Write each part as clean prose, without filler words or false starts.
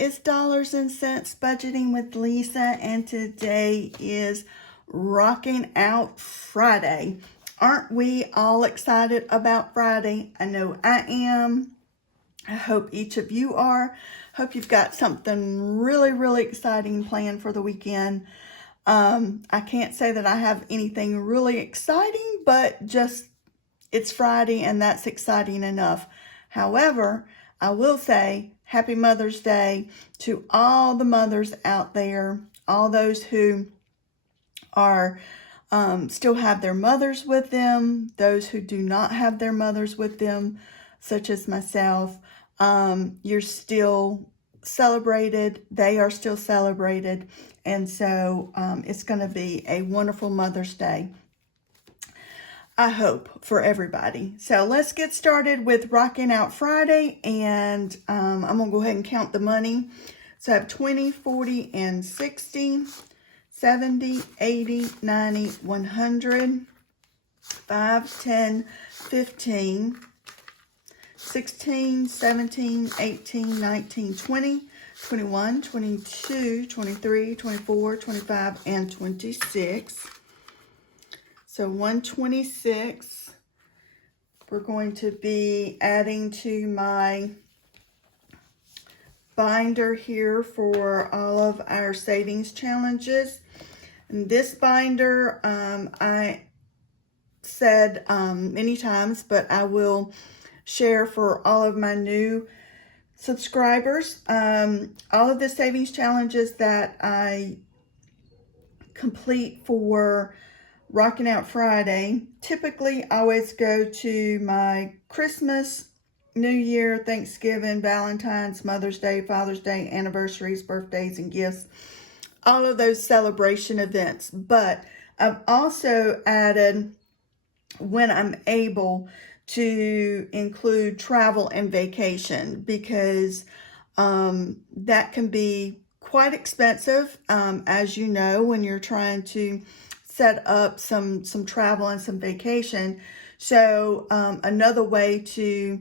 It's Dollars and Cents Budgeting with Lisa, and today is Rocking Out Friday. Aren't we all excited about Friday? I know I am. I hope each of you are. Hope you've got something really exciting planned for the weekend. I can't say that I have anything really exciting, but just it's Friday and that's exciting enough. However, I will say Happy Mother's Day to all the mothers out there, all those who are still have their mothers with them, those who do not have their mothers with them, such as myself. You're still celebrated. They are still celebrated. And so it's going to be a wonderful Mother's Day, I hope, for everybody. So let's get started with Rocking Out Friday, and I'm going to go ahead and count the money. So I have 20, 40, and 60, 70, 80, 90, 100, 5, 10, 15, 16, 17, 18, 19, 20, 21, 22, 23, 24, 25, and 26. So 126, we're going to be adding to my binder here for all of our savings challenges. And this binder, I said many times, but I will share for all of my new subscribers. All of the savings challenges that I complete for Rocking Out Friday typically always go to my Christmas, New Year, Thanksgiving, Valentine's, Mother's Day, Father's Day, anniversaries, birthdays, and gifts, all of those celebration events. But I've also added, when I'm able, to include travel and vacation, because that can be quite expensive, as you know, when you're trying to set up some travel and some vacation. So another way to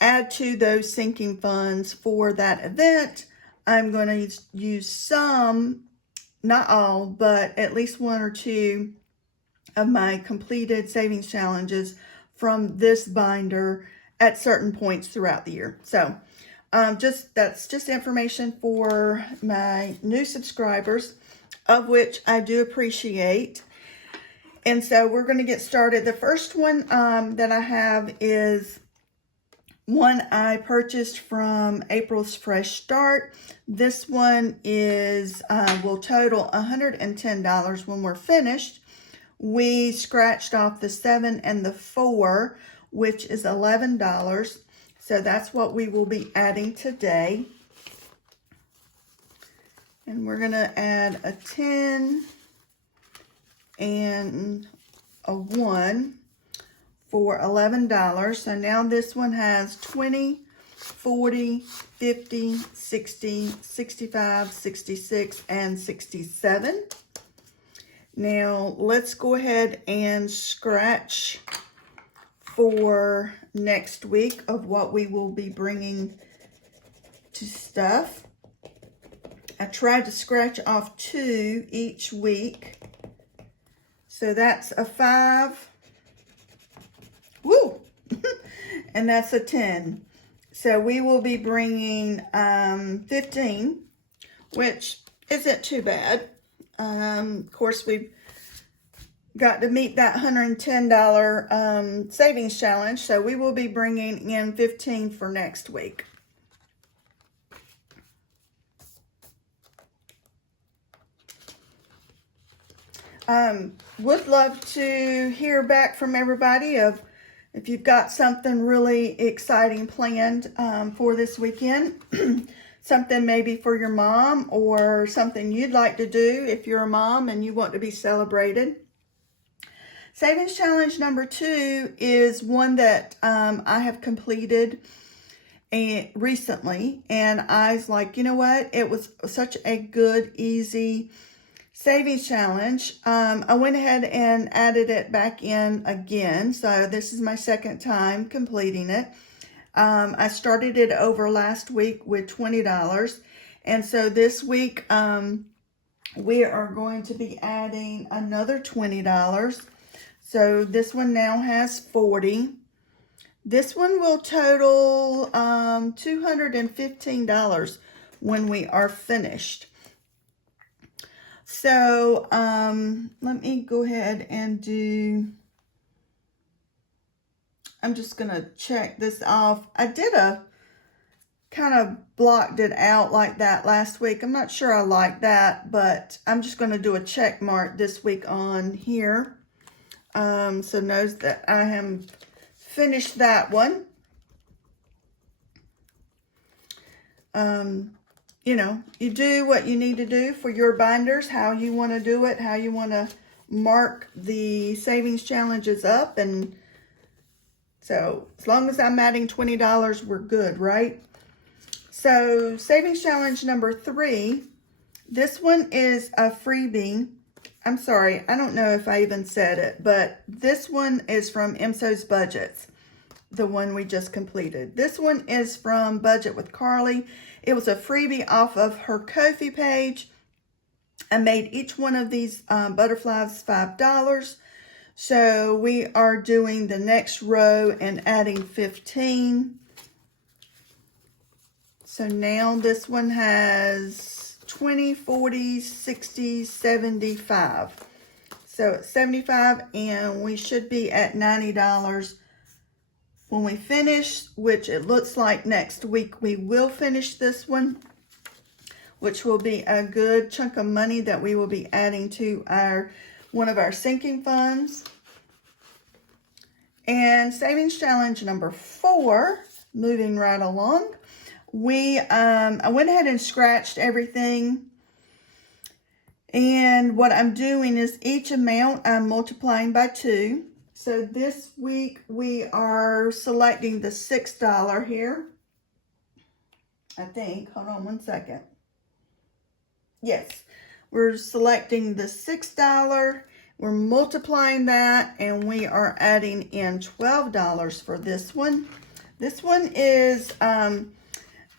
add to those sinking funds for that event, I'm going to use some, not all, but at least one or two of my completed savings challenges from this binder at certain points throughout the year. So that's just information for my new subscribers, of which I do appreciate. And so we're going to get started. The first one that I have is one I purchased from April's Fresh Start. This one is will total $110 when we're finished. We scratched off the 7 and the 4, which is $11. So that's what we will be adding today. And we're going to add a 10 and a 1 for $11. So now this one has 20, 40, 50, 60, 65, 66, and 67. Now let's go ahead and scratch for next week of what we will be bringing to stuff. I tried to scratch off 2 each week. So that's a 5. Woo! And that's a 10. So we will be bringing 15, which isn't too bad. Of course, we've got to meet that $110 savings challenge. So we will be bringing in 15 for next week. Would love to hear back from everybody of if you've got something really exciting planned for this weekend. Something maybe for your mom, or something you'd like to do if you're a mom and you want to be celebrated. Savings challenge number 2 is one that I have completed recently, and I was like, you know what? It was such a good, easy savings challenge. I went ahead and added it back in again. So this is my second time completing it. I started it over last week with $20. And so this week, we are going to be adding another $20. So this one now has 40. This one will total $215 when we are finished. So let me go ahead and I'm just going to check this off. I did kind of blocked it out like that last week. I'm not sure I like that, but I'm just going to do a check mark this week on here. So knows that I have finished that one. You know, you do what you need to do for your binders, how you want to do it, how you want to mark the savings challenges up. And so as long as I'm adding $20, we're good, right? So savings challenge number 3, this one is a freebie. I'm sorry, I don't know if I even said it, but this one is from MSO's Budgets, the one we just completed. This one is from Budget with Carly. It was a freebie off of her Ko-fi page. I made each one of these butterflies $5. So we are doing the next row and adding 15. So now this one has 20, 40, 60, 75. So it's 75 and we should be at $90 when we finish, which it looks like next week we will finish this one, which will be a good chunk of money that we will be adding to one of our sinking funds. And savings challenge number 4, moving right along. I went ahead and scratched everything. And what I'm doing is each amount I'm multiplying by 2. So this week we are selecting the $6 here. I think, hold on one second. Yes, we're selecting the $6. We're multiplying that and we are adding in $12 for this one. This one is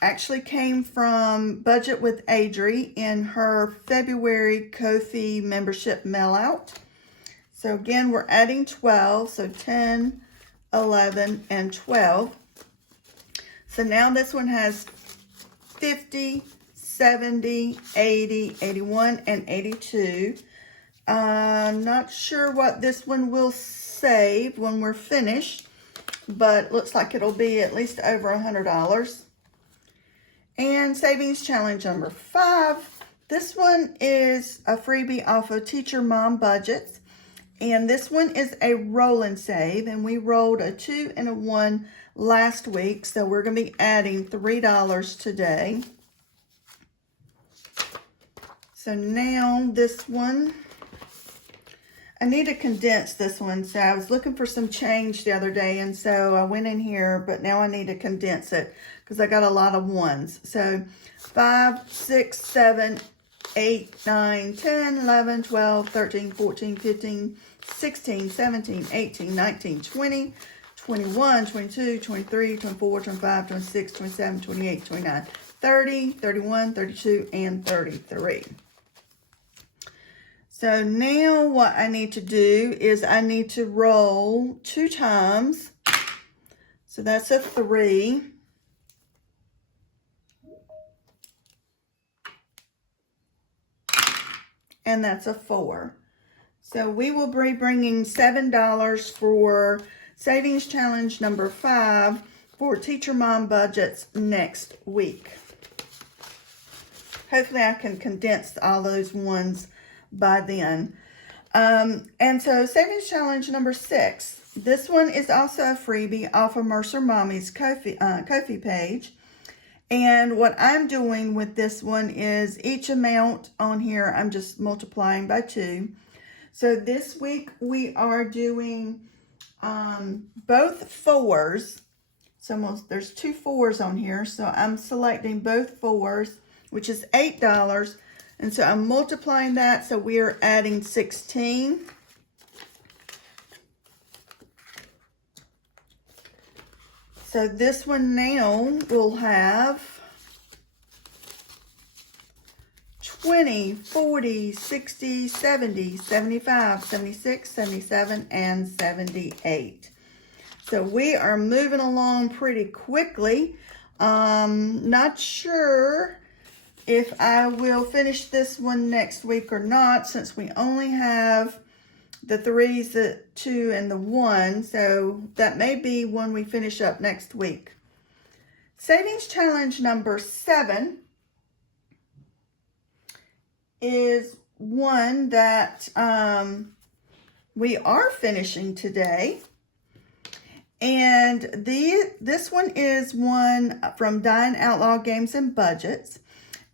actually came from Budget with Adri in her February Ko-fi membership mail out. So again, we're adding 12, so 10, 11, and 12. So now this one has 50, 70, 80, 81, and 82. I'm not sure what this one will save when we're finished, but looks like it'll be at least over $100. And savings challenge number 5. This one is a freebie off of Teacher Mom Budgets. And this one is a roll and save. And we rolled a 2 and a 1 last week. So we're going to be adding $3 today. So now this one, I need to condense this one. So I was looking for some change the other day. And so I went in here, but now I need to condense it because I got a lot of ones. So 5, 6, 7, 8, 9, 10, 11, 12, 13, 14, 15, 16, 17, 18, 19, 20, 21, 22, 23, 24, 25, 26, 27, 28, 29, 30, 31, 32, and 33. So now what I need to do is I need to roll 2 times. So that's a 3. And that's a 4. So we will be bringing $7 for savings challenge number 5 for Teacher Mom Budgets next week. Hopefully I can condense all those ones by then. And so savings challenge number 6. This one is also a freebie off of Mercer Mommy's Ko-fi page. And what I'm doing with this one is each amount on here, I'm just multiplying by 2. So this week we are doing both 4s. So there's 2 4s on here. So I'm selecting both 4s, which is $8. And so I'm multiplying that. So we are adding 16. So this one now will have 20, 40, 60, 70, 75, 76, 77, and 78. So we are moving along pretty quickly. Not sure if I will finish this one next week or not, since we only have the 3s, the 2, and the 1. So that may be one we finish up next week. Savings challenge number 7 is one that we are finishing today. And this one is one from Dine Outlaw Games and Budgets.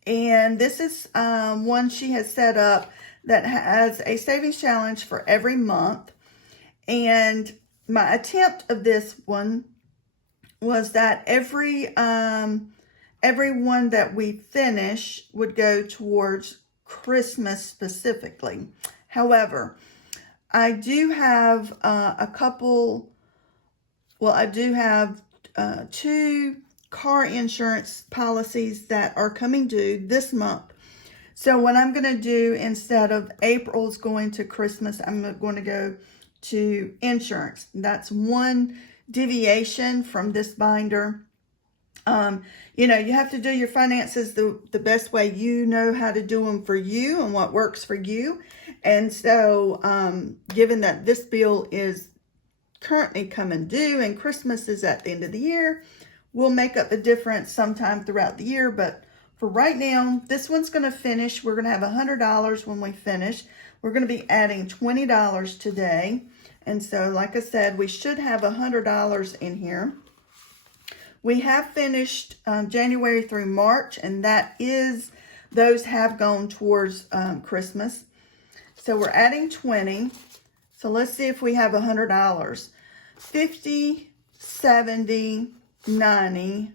And this is one she has set up that has a savings challenge for every month. And my attempt of this one was that every one that we finish would go towards Christmas specifically. However, I do have I do have 2 car insurance policies that are coming due this month. So what I'm going to do, instead of April's going to Christmas, I'm going to go to insurance. That's one deviation from this binder. You know, you have to do your finances the best way you know how to do them for you and what works for you. And so, given that this bill is currently coming due and Christmas is at the end of the year, we'll make up the difference sometime throughout the year. But for right now, this one's going to finish. We're going to have $100 when we finish. We're going to be adding $20 today. And so, like I said, we should have $100 in here. We have finished January through March, and those have gone towards Christmas. So we're adding 20. So let's see if we have $100. 50, 70, 90,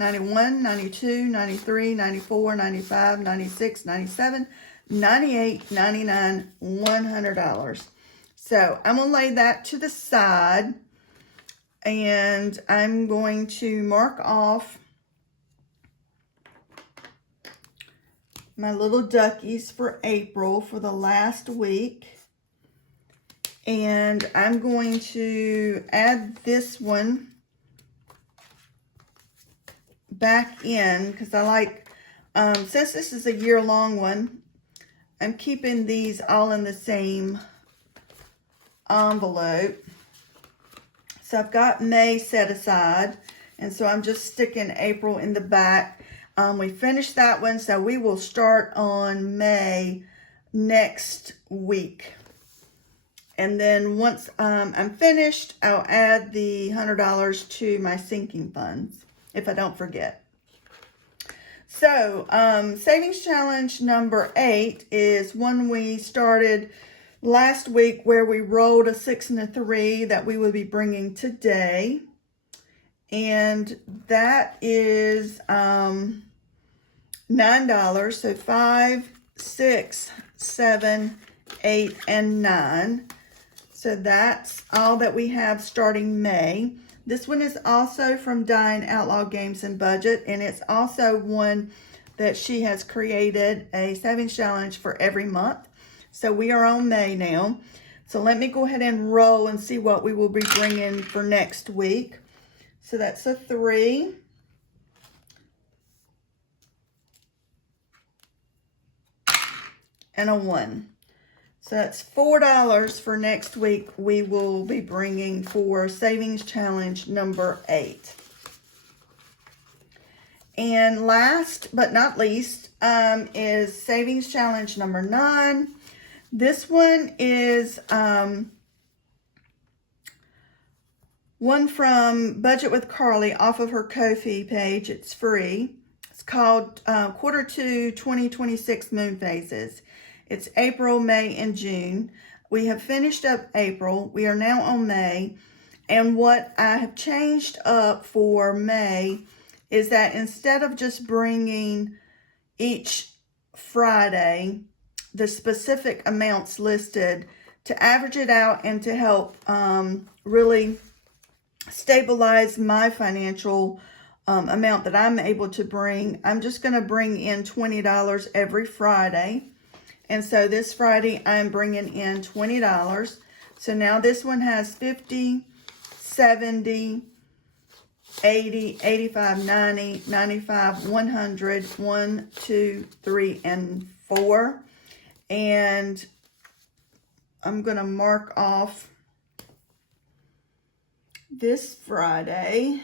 91, 92, 93, 94, 95, 96, 97, 98, 99, $100. So I'm going to lay that to the side. And I'm going to mark off my little duckies for April for the last week. And I'm going to add this one back in because I like, since this is a year-long one, I'm keeping these all in the same envelope. So I've got May set aside, and so I'm just sticking April in the back. We finished that one, so we will start on May next week. And then once I'm finished, I'll add the $100 to my sinking funds, if I don't forget. So, savings challenge number 8 is one we started last week, where we rolled a 6 and a 3 that we will be bringing today. And that is $9. So 5, 6, 7, 8, and 9. So that's all that we have starting May. This one is also from Dine Outlaw Games and Budget, and it's also one that she has created a savings challenge for every month. So we are on May now. So let me go ahead and roll and see what we will be bringing for next week. So that's a 3. And a 1. So that's $4 for next week we will be bringing for savings challenge number 8. And last but not least is savings challenge number 9. This one is one from Budget with Carly off of her Ko-fi page. It's free. It's called Quarter 2 2026 Moon Phases. It's April, May, and June. We have finished up April. We are now on May. And what I have changed up for May is that instead of just bringing each Friday the specific amounts listed, to average it out and to help really stabilize my financial amount that I'm able to bring, I'm just going to bring in $20 every Friday. And so this Friday, I'm bringing in $20. So now this one has 50, 70, 80, 85, 90, 95, 100, 1, 2, 3, and 4. And I'm going to mark off this Friday.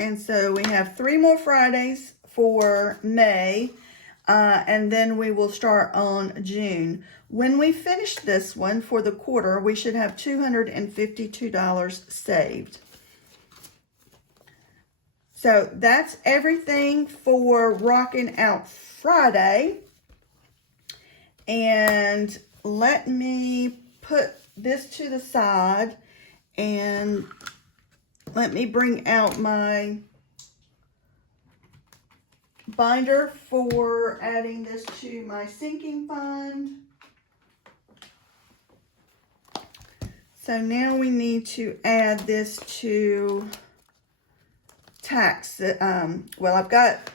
And so we have 3 more Fridays for May, and then we will start on June. When we finish this one for the quarter, we should have $252 saved. So that's everything for Rocking Out Friday. And let me put this to the side and let me bring out my binder for adding this to my sinking fund. So now we need to add this to tax. Well, I've got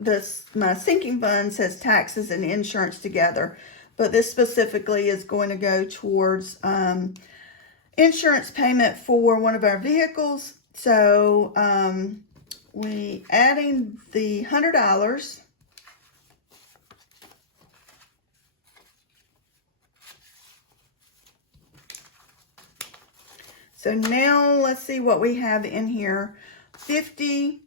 this, my sinking fund says taxes and insurance together, but this specifically is going to go towards insurance payment for one of our vehicles. So we adding the $100. So now let's see what we have in here. 50,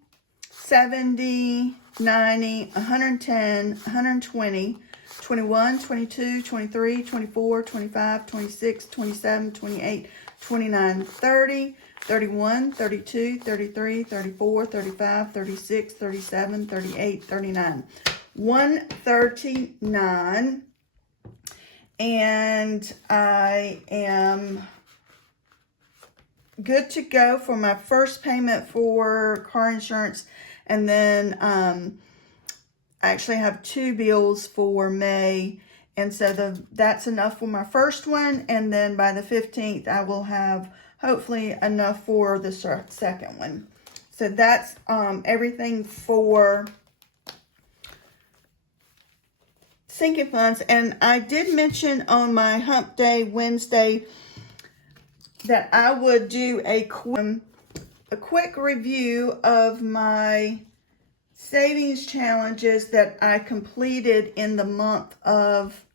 70, 90, 110, 120, 21, 22, 23, 24, 25, 26, 27, 28, 29, 30, 31, 32, 33, 34, 35, 36, 37, 38, 39. 139. And I am good to go for my first payment for car insurance. And then I actually have 2 bills for May. And so that's enough for my first one. And then by the 15th, I will have hopefully enough for the second one. So that's everything for sinking funds. And I did mention on my Hump Day Wednesday that I would do a quick review of my savings challenges that I completed in the month of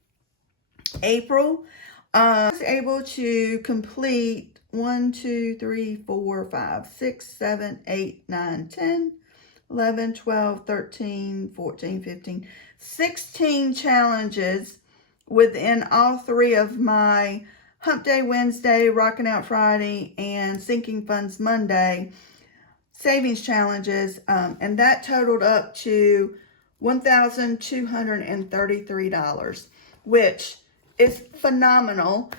April. I was able to complete 1, 2, 3, 4, 5, 6, 7, 8, 9, 10, 11, 12, 13, 14, 15, 16 challenges within all 3 of my Hump Day Wednesday, Rocking Out Friday, and Sinking Funds Monday savings challenges, and that totaled up to $1,233, which is phenomenal.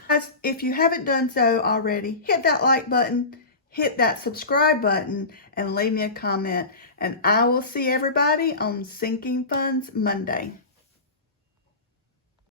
If you haven't done so already, hit that like button, hit that subscribe button, and leave me a comment, and I will see everybody on Sinking Funds Monday.